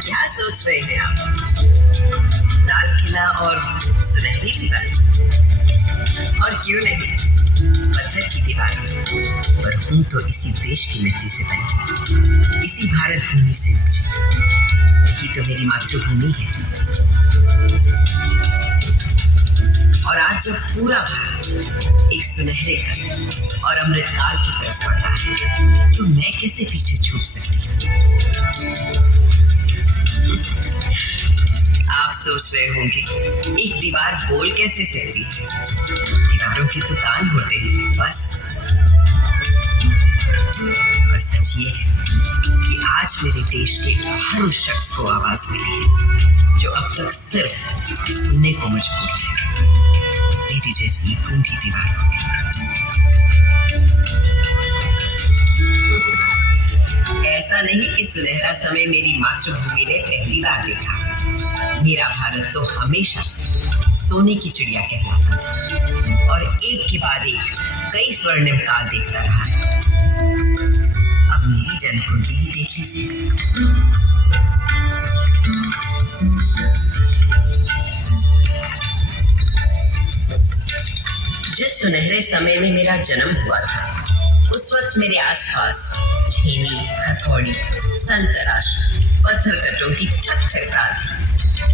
क्या सोच रहे हैं आप? लाल किला और सुनहरी दीवार, और क्यों नहीं पत्थर की दीवार, पर हूं तो इसी देश की मिट्टी से बनी, इसी भारत भूमि से उपजी। यही तो मेरी मातृभूमि है। और आज जब पूरा भारत एक सुनहरे कल और अमृतकाल की तरफ बढ़ रहा है, तो मैं कैसे पीछे छूट सकती हूँ? आप सोच रहे होंगे एक दीवार बोल कैसे सकती है? दीवारों के तो कान होते हैं बस। पर सच ये है कि आज मेरे देश के हर उस शख्स को आवाज मिली है जो अब तक सिर्फ सुनने को मजबूर थे, मेरी जैसी गूंगी दीवार को भी। ऐसा नहीं कि सुनहरा समय मेरी मातृभूमि ने पहली बार देखा। मेरा भारत तो हमेशा से सोने की चिड़िया कहलाता था और एक के बाद एक कई स्वर्णिम काल देखता रहा है। अब मेरी जन्म कुंडली ही देख लीजिए। जिस सुनहरे समय में मेरा जन्म हुआ था, उस वक्त मेरे आसपास छेनी, हथौड़ी, संतराश, पत्थर कटों की ठक ठक ताल थी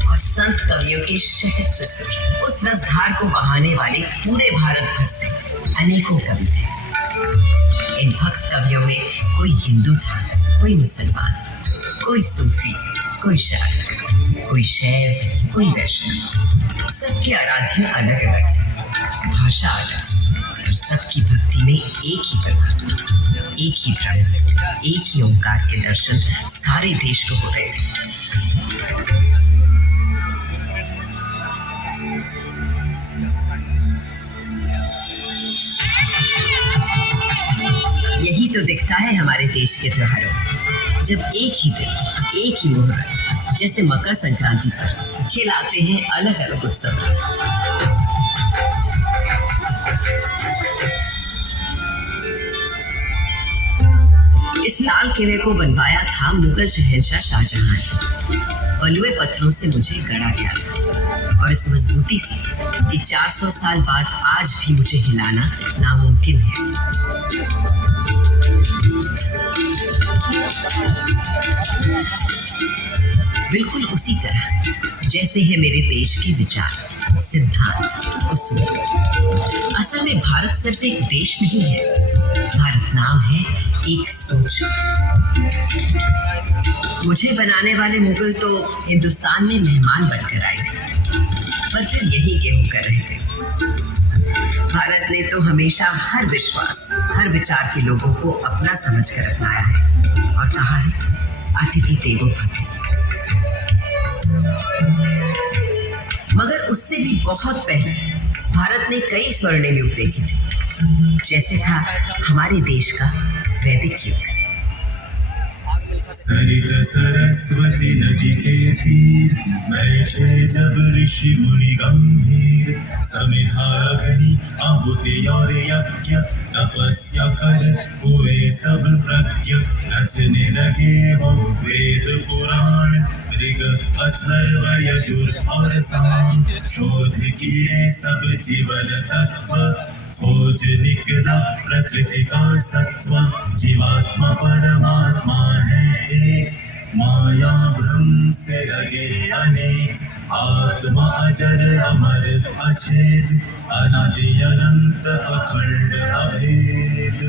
और संत कवियों के शहद से सुर उस रसधार को बहाने वाले पूरे भारत भर से अनेकों कवि थे। इन भक्त कवियों में कोई हिंदू था, कोई मुसलमान, कोई सूफी, कोई शाक्त, कोई शैव, कोई वैष्णव। सबके आराध्य अलग अलग थे, भाषा अलग, पर सबकी भक्ति में एक ही परमात्मा, एक ही ब्रह्म, एक ही ओंकार के दर्शन सारे देश को हो रहे थे। यही तो दिखता है हमारे देश के त्योहारों में, जब एक ही दिन, एक ही मुहूर्त, जैसे मकर संक्रांति पर खिलाते हैं अलग अलग उत्सव। इस लाल किले को बनवाया था मुगल शहंशाह शाहजहां ने। बलुए पत्थरों से मुझे गढ़ा गया था और इस मजबूती से कि 400 साल बाद आज भी मुझे हिलाना नामुमकिन है। बिल्कुल उसी तरह जैसे है मेरे देश के विचार, सिद्धांत, उसूल। असल में भारत सिर्फ एक देश नहीं है, भारत नाम है एक सोच। मुझे बनाने वाले मुगल तो हिंदुस्तान में मेहमान बनकर आए थे, पर फिर यही गेहूं कर रह गए। भारत ने तो हमेशा हर विश्वास, हर विचार के लोगों को अपना समझकर अपनाया है और कहा है अतिथि देवो भव। मगर उससे भी बहुत पहले भारत ने कई स्वर्णिम युग देखे थे, जैसे था हमारे देश का वैदिक युग। सरित सरस्वती नदी के तीर बैठे जब ऋषि मुनि गंभीर, समिधा अग्नि आहुति और यज्ञ तपस्या कर हुए सब प्रज्ञ, रचने लगे वो वेद पुराण ऋग अथर्व यजुर और साम, शोध किए सब जीवन तत्व, खोज निकला प्रकृति का सत्व, जीवात्मा परमात्मा है एक, से लगे अनेक, आत्मा अजर अमर अछेद, अनादि अनंत अखंड अभेद।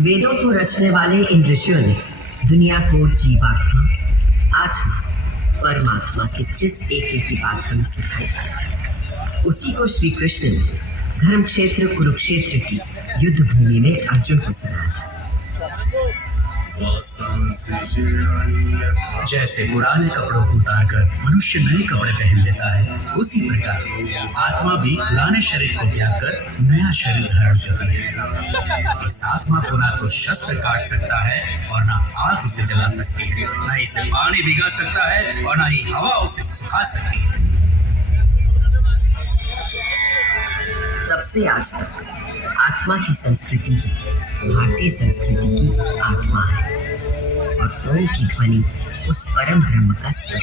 वेदों को रचने वाले इन ऋषियों ने दुनिया को जीवात्मा, आत्मा, परमात्मा के जिस एक की बात हमें सिखाई थी, उसी को श्री कृष्ण ने धर्म क्षेत्र कुरुक्षेत्र की युद्ध भूमि में अर्जुन को सुनाया था। जैसे पुराने कपड़ों को उतारकर मनुष्य नए कपड़े पहन लेता है, उसी प्रकार आत्मा भी पुराने शरीर को त्याग कर नया शरीर धारण करती है। इस आत्मा को ना तो शस्त्र काट सकता है और ना आग इसे जला सकती है, ना इसे पानी भिगा सकता है और ना ही हवा उसे सुखा सकती है। तब से आज तक आत्मा की संस्कृति ही भारतीय संस्कृति की आत्मा है और ओम की ध्वनि उस परम ब्रह्म का स्वर।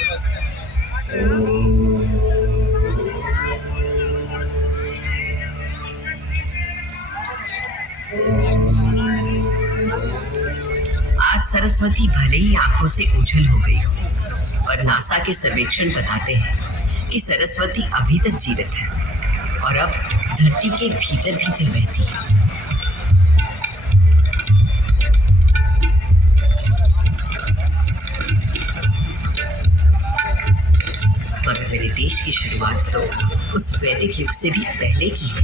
आज सरस्वती भले ही आंखों से ओझल हो गई हो, पर नासा के सर्वेक्षण बताते हैं कि सरस्वती अभी तक जीवित है और अब धरती के भीतर भीतर बहती है। मगर मेरे देश की शुरुआत तो उस वैदिक युग से भी पहले की है।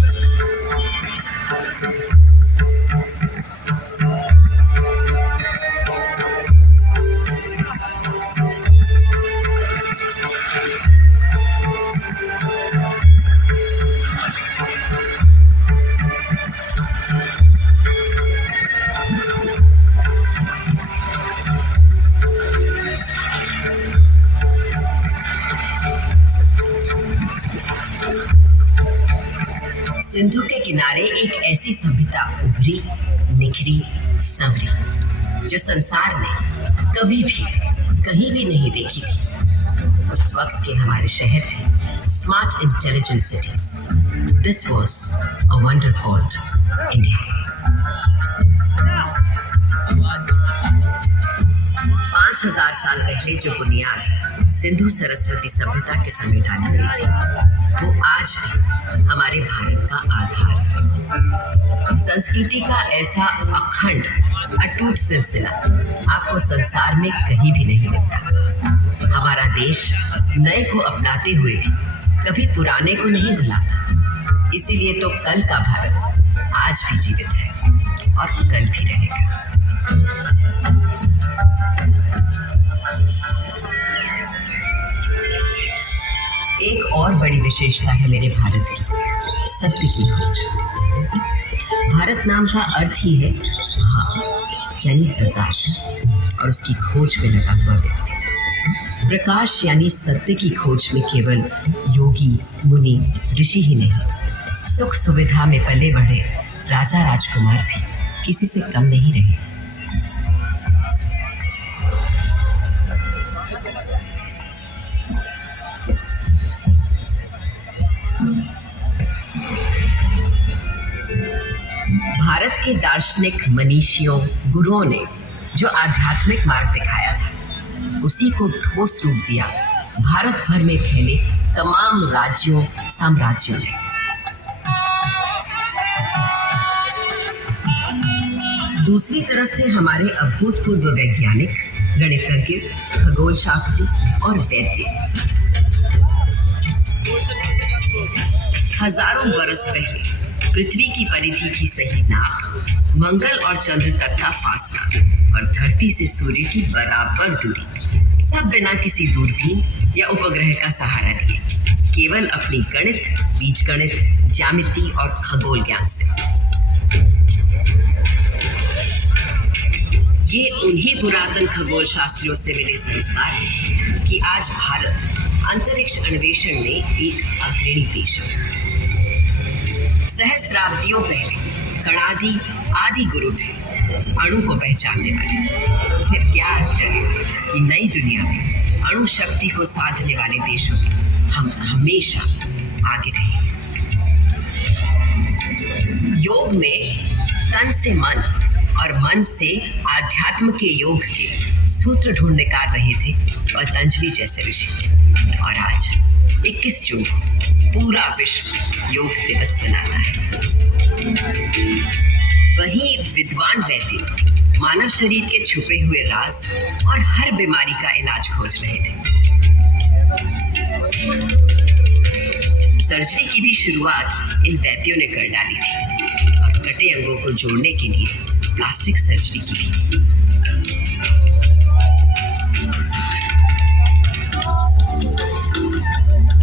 सिंधु के किनारे एक ऐसी सभ्यता उभरी, निखरी, संवरी, जो संसार ने कभी भी कहीं भी नहीं देखी थी। उस वक्त के हमारे शहर थे smart intelligent cities. This was a wonder called India. 5000 साल पहले जो बुनियाद सिंधु सरस्वती सभ्यता के समय डाली गई थी, वो आज भी हमारे भारत का आधार है। संस्कृति का ऐसा अखंड अटूट सिलसिला आपको संसार में कहीं भी नहीं मिलता। हमारा देश नए को अपनाते हुए भी कभी पुराने को नहीं भुलाता। इसीलिए तो कल का भारत आज भी जीवित है और कल भी रहेगा। एक और बड़ी विशेषता है मेरे भारत की, सत्य की खोज। भारत नाम का अर्थ ही है भा, यानी प्रकाश, और उसकी खोज में लगा हुआ व्यक्ति। प्रकाश यानी सत्य की खोज में केवल योगी, मुनि, ऋषि ही नहीं, सुख सुविधा में पले बढ़े राजा राजकुमार भी किसी से कम नहीं रहे। भारत के दार्शनिक मनीषियों, गुरुओं ने जो आध्यात्मिक मार्ग दिखाया था, उसी को ठोस रूप दिया भारत भर में फैले तमाम राज्यों, साम्राज्यों ने। दूसरी तरफ थे हमारे अभूतपूर्व वैज्ञानिक, गणितज्ञ, खगोल शास्त्री और वैद्य। हजारों बरस पहले पृथ्वी की परिधि की सही नाप, मंगल और चंद्र तक का फासला और धरती से सूर्य की बराबर दूरी, सब बिना किसी दूरबीन या उपग्रह का सहारा लिए, केवल अपनी गणित, बीजगणित, ज्यामिति और खगोल ज्ञान से। ये उन्हीं पुरातन खगोल शास्त्रियों से मिले संस्कार हैं कि आज भारत अंतरिक्ष अन्वेषण में एक अग्रणी देश है। सहस्त्राब्दियों पहले कणादि आदि गुरु थे अणु को पहचानने वाले। फिर क्या आश्चर्य कि नई दुनिया में अणु शक्ति को साधने वाले देशों में हम हमेशा आगे रहे। योग में तन से मन और मन से आध्यात्म के योग के सूत्र ढूंढ निकाल रहे थे पतंजलि जैसे ऋषि। और आज 21 जून को पूरा विश्व योग दिवस मनाता है। वहीं विद्वान वैद्य मानव शरीर के छुपे हुए राज और हर बीमारी का इलाज खोज रहे थे। सर्जरी की भी शुरुआत इन वैद्यों ने कर डाली थी और कटे अंगों को जोड़ने के लिए प्लास्टिक सर्जरी की भी।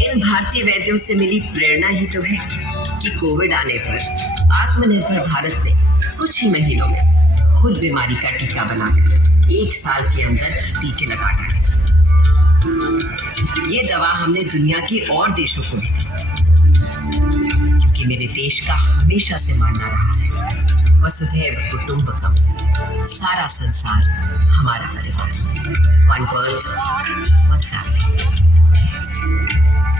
इन भारतीय वैद्यों से मिली प्रेरणा ही तो है कि कोविड आने पर आत्मनिर्भर भारत ने कुछ ही महीनों में खुद बीमारी का टीका बनाकर 1 साल के अंदर टीके लगा डाले। ये दवा हमने दुनिया के और देशों को भी दी, क्योंकि मेरे देश का हमेशा से मानना रहा है वसुधैव कुटुंबकम, सारा संसार हमारा परिवार, वन वर्ल्ड वन फैमिली।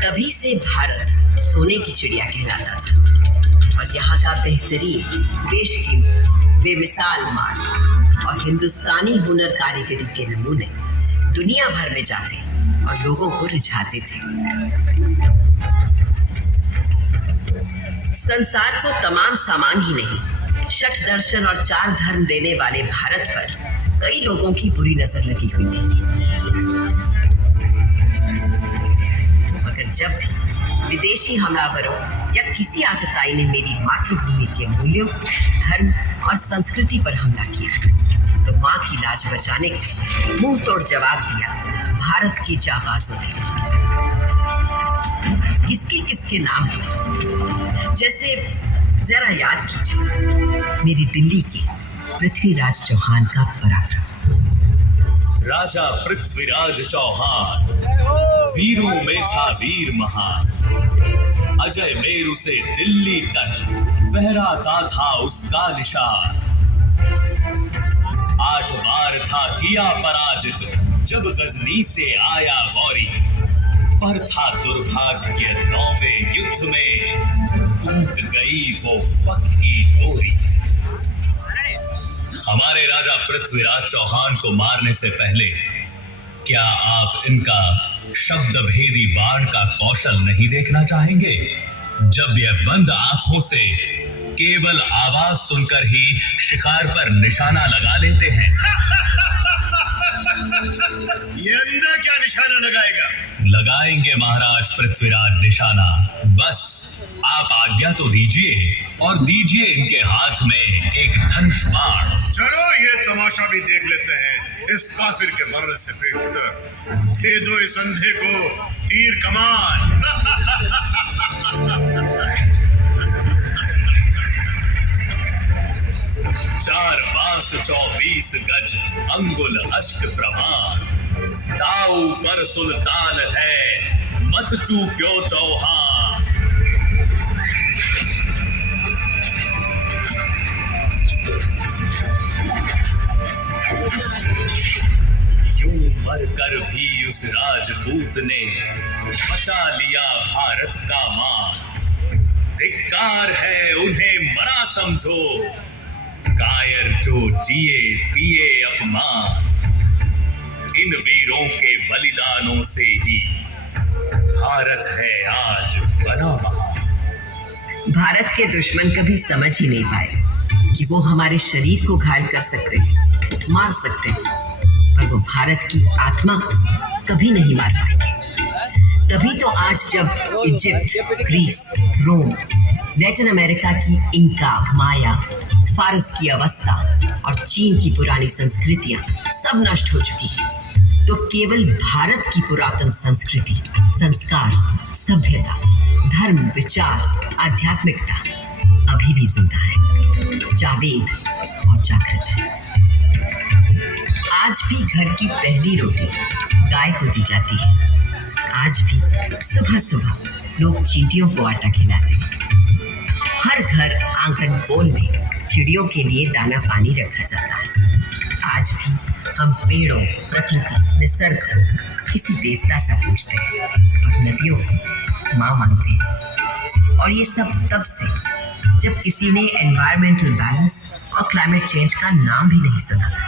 तभी से भारत सोने की चिड़िया कहलाता था और यहाँ का बेहतरीन, बेशकीमती, बेमिसाल माल और हिंदुस्तानी हुनर कारीगरी के नमूने दुनिया भर में जाते और लोगों को रिझाते थे। संसार को तमाम सामान ही नहीं, शठ दर्शन और 4 धर्म देने वाले भारत पर कई लोगों की बुरी नजर लगी हुई थी। मगर जब भी विदेशी हमलावरों या किसी आतताई ने मेरी मातृभूमि के मूल्यों, धर्म और संस्कृति पर हमला किया तो मां की लाज बचाने का मुंह तोड़ जवाब दिया भारत की जाबाजों ने। किसके नाम हुए, जैसे जरा याद कीजिए मेरी दिल्ली के पृथ्वीराज चौहान का पराक्रम। राजा पृथ्वीराज चौहान वीरों में था वीर महान, अजय मेरु से दिल्ली तक फहराता था उसका निशान। 8 बार था किया पराजित जब गजनी से आया गौरी, पर था दुर्भाग्य 9वें युद्ध में टूट गई वो पक्की डोरी। हमारे राजा पृथ्वीराज चौहान को मारने से पहले क्या आप इनका शब्द भेदी बाण का कौशल नहीं देखना चाहेंगे? जब यह बंद आंखों से केवल आवाज सुनकर ही शिकार पर निशाना लगा लेते हैं। ये अंधा क्या निशाना लगाएगा? लगाएंगे महाराज पृथ्वीराज निशाना, बस आप आज्ञा तो दीजिए और दीजिए इनके हाथ में एक धनुष बाण। चलो ये तमाशा भी देख लेते हैं इस काफिर के मरने से बेहतर। दे दो इस अंधे को तीर कमान। 4 बांस 24 गज अंगुल अष्ट प्रमाण, दाऊ पर सुल्तान है मत चूक्यो चौहान। यूं मरकर भी उस राजपूत ने बचा लिया भारत का मान। धिक्कार है उन्हें मरा समझो, कायर जो जिए पिए अपमान। इन वीरों के बलिदानों से ही भारत है आज बना महान। भारत के दुश्मन कभी समझ ही नहीं पाए कि वो हमारे शरीर को घायल कर सकते हैं, मार सकते हैं, पर वो भारत की आत्मा को कभी नहीं मार पाएंगे। तभी तो आज जब इजिप्ट, ग्रीस, रोम, लैटिन अमेरिका की इंका, माया, फारस की अवस्था और चीन की पुरानी संस्कृतियां सब नष्ट हो चुकी हैं, तो केवल भारत की पुरातन संस्कृति, संस्कार, सभ्यता, धर्म, विचार, आध्यात्मिकता अभी भी जिंदा है, जावेद और जागृत है। आज भी घर की पहली रोटी गाय को दी जाती है। आज भी सुबह सुबह लोग चींटियों को आटा खिलाते हैं। हर घर, आंगन, पोल में चिड़ियों के लिए दाना पानी रखा जाता है। आज भी हम पेड़ों, प्रकृति, निसर्ग को किसी देवता सा पूजते हैं और नदियों को माँ मानते हैं। और ये सब तब से जब किसी ने एनवायरमेंटल बैलेंस और क्लाइमेट चेंज का नाम भी नहीं सुना था।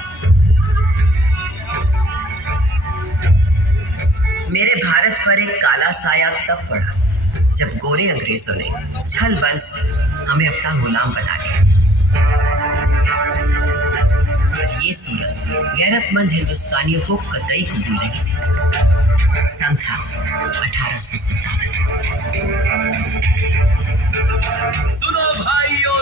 मेरे भारत पर एक काला साया तब पड़ा जब गोरे अंग्रेजों ने छल बल से हमें अपना गुलाम बना लिया। पर ये सूरत गैरतमंद हिंदुस्तानियों को कतई कबूल नहीं थी। सन था 1857।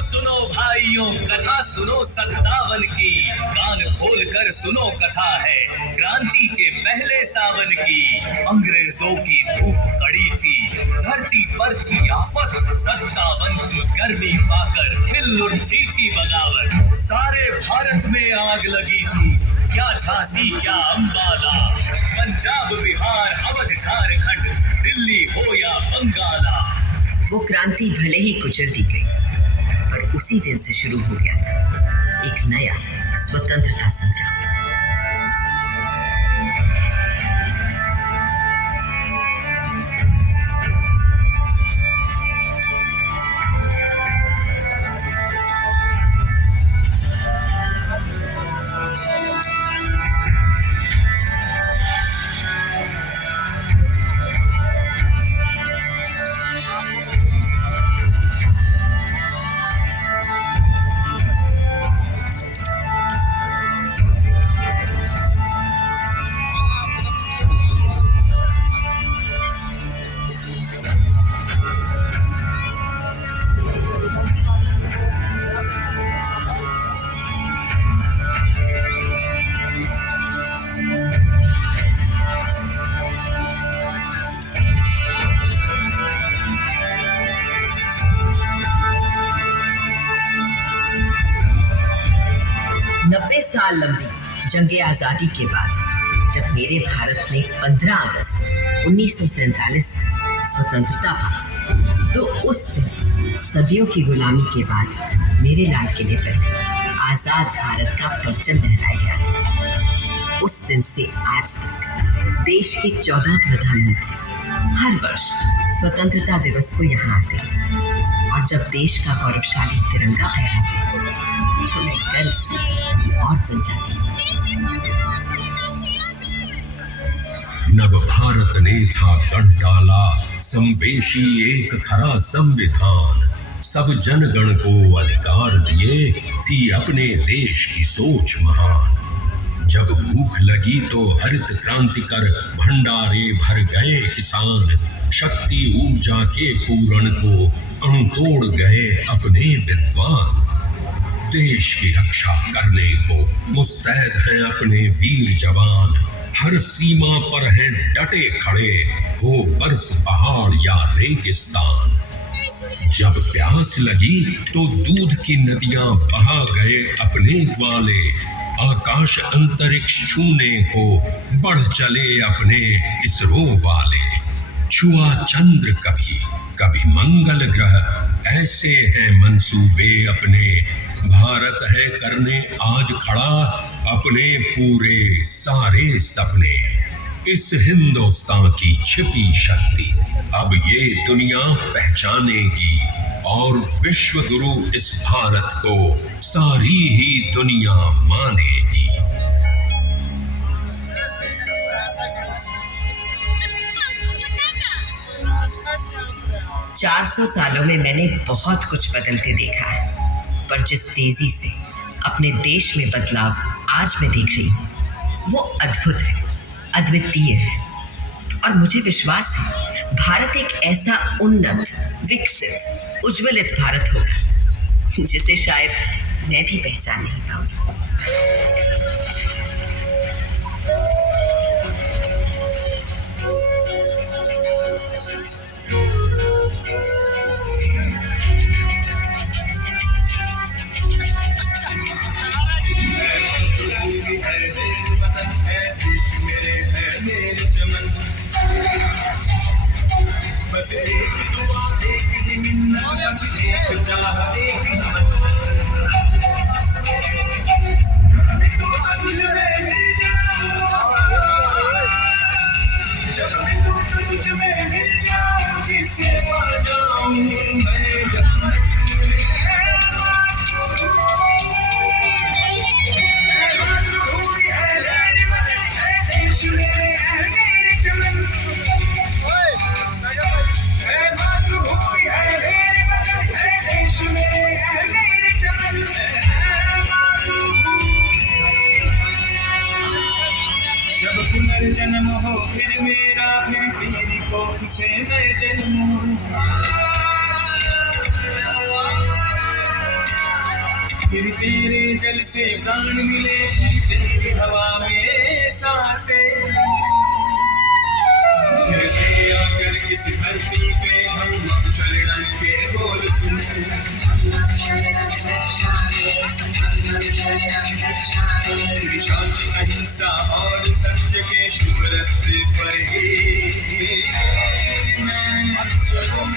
सुनो भाइयों, कथा सुनो 57 की। कान खोल कर सुनो, कथा है क्रांति के पहले सावन की। अंग्रेजों की धूप कड़ी थी, धरती पर थी आफत। 57 की गर्मी पाकर खिल उठी थी बगावत। सारे भारत में आग लगी थी, क्या झांसी क्या अंबाला, पंजाब बिहार अवध झारखंड, दिल्ली हो या बंगाला। वो क्रांति भले ही कुचल दी गई, पर उसी दिन से शुरू हो गया था एक नया स्वतंत्रता संग्राम। साल लंबी जंगे आज़ादी के बाद जब मेरे भारत ने 15 अगस्त 1947 स्वतंत्रता पाई, तो उस दिन सदियों की गुलामी के बाद मेरे लाल किले पर आज़ाद भारत का परचम लहराया गया था। उस दिन से आज तक देश के 14 प्रधानमंत्री हर वर्ष स्वतंत्रता दिवस को यहाँ आते हैं, और जब देश का गौरवशाली तिरंगा फहराते हैं तो मैं गर्व से और बन जाती हूँ। नव भारत ने था गढ़ डाला, संवेशी एक खरा संविधान। सब जनगण को अधिकार दिए, थी अपने देश की सोच महान। जब भूख लगी तो हरित क्रांति कर भंडारे भर गए किसान। शक्ति ऊर्जा के पूरण को तोड़ गए अपने विद्वान। देश की रक्षा करने को मुस्तैद हैं अपने वीर जवान। हर सीमा पर हैं डटे खड़े, हो बर्फ पहाड़ या रेगिस्तान। जब प्यास लगी तो दूध की नदियां बहा गए अपने ग्वाले। आकाश अंतरिक्ष छूने को बढ़ चले अपने इसरो वाले। छुआ चंद्र कभी कभी मंगल ग्रह, ऐसे हैं मंसूबे अपने। भारत है करने आज खड़ा अपने पूरे सारे सपने। इस हिंदुस्तान की छिपी शक्ति अब ये दुनिया पहचानेगी, और विश्व गुरु इस भारत को सारी ही दुनिया मानेगी। 400 सालों में मैंने बहुत कुछ बदलते देखा है, पर जिस तेजी से अपने देश में बदलाव आज मैं देख रही हूँ, वो अद्भुत है, अद्वितीय है। और मुझे विश्वास है भारत एक ऐसा उन्नत, विकसित, उज्ज्वलित भारत होगा जिसे शायद मैं भी पहचान नहीं पाऊंगी। बस एक दुआ, एक ही मिन्नत, बस एक चाह, एक नमन। तुझ में मिल जाऊं, जब भी तुझ में मिल जाऊं, जिससे पा जाऊं मैं जन्नत। अगर जन्म हो फिर मेरा, फिर तेरी कोख से मैं जन्मूं। फिर तेरे जल से प्राण मिले, फिर तेरी हवा में सांसें। फिर से आकर इस धरती पे हम शरण के बोल सुने। तेरी शांति अहिंसा और सत्य के शुभ रास्ते पर ही मैं चलूं।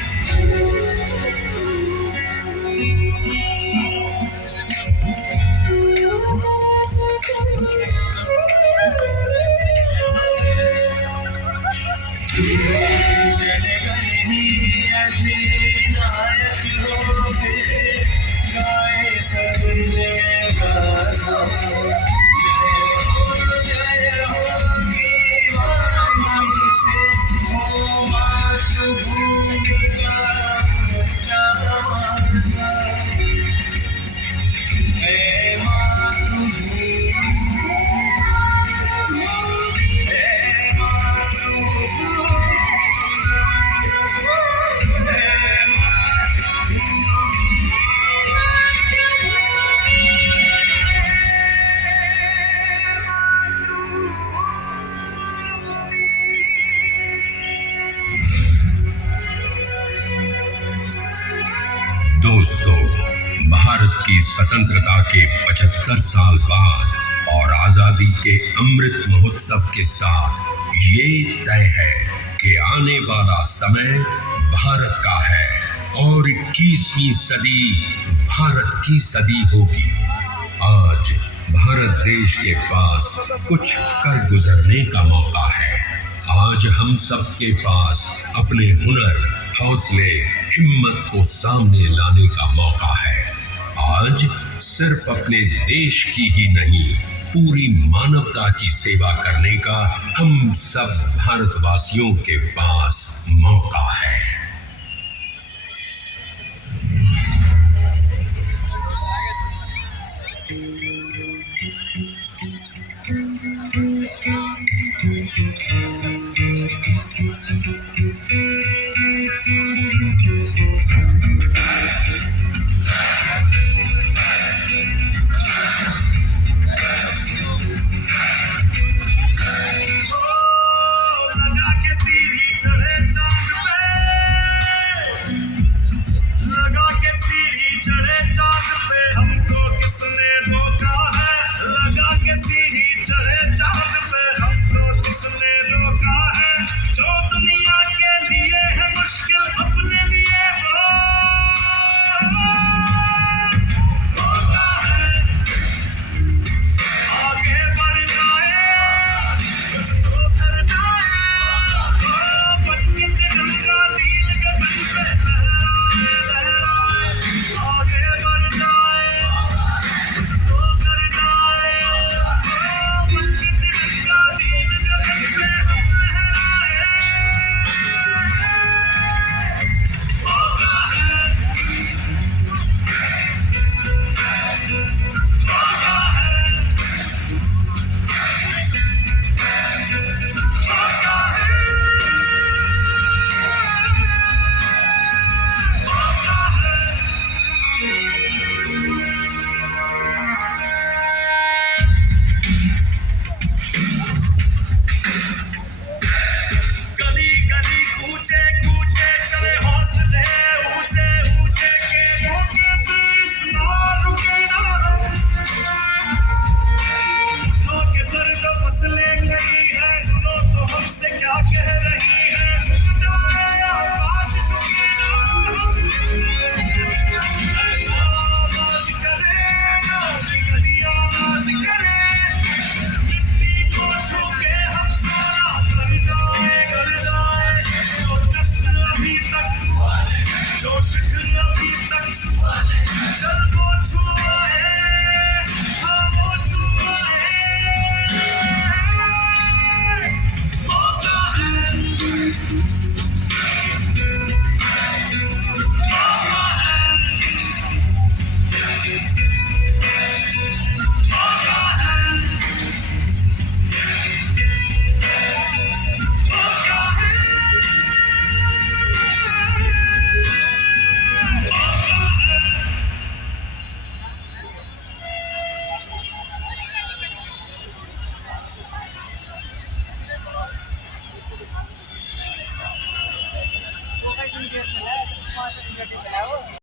दोस्तों, भारत की स्वतंत्रता के 75 साल बाद और आजादी के अमृत महोत्सव के साथ ये तय है कि आने वाला समय भारत का है और 21वीं सदी भारत की सदी होगी। आज भारत देश के पास कुछ कर गुजरने का मौका है। आज हम सबके पास अपने हुनर, हौसले, हिम्मत को सामने लाने का मौका है। आज सिर्फ अपने देश की ही नहीं, पूरी मानवता की सेवा करने का हम सब भारतवासियों के पास मौका है।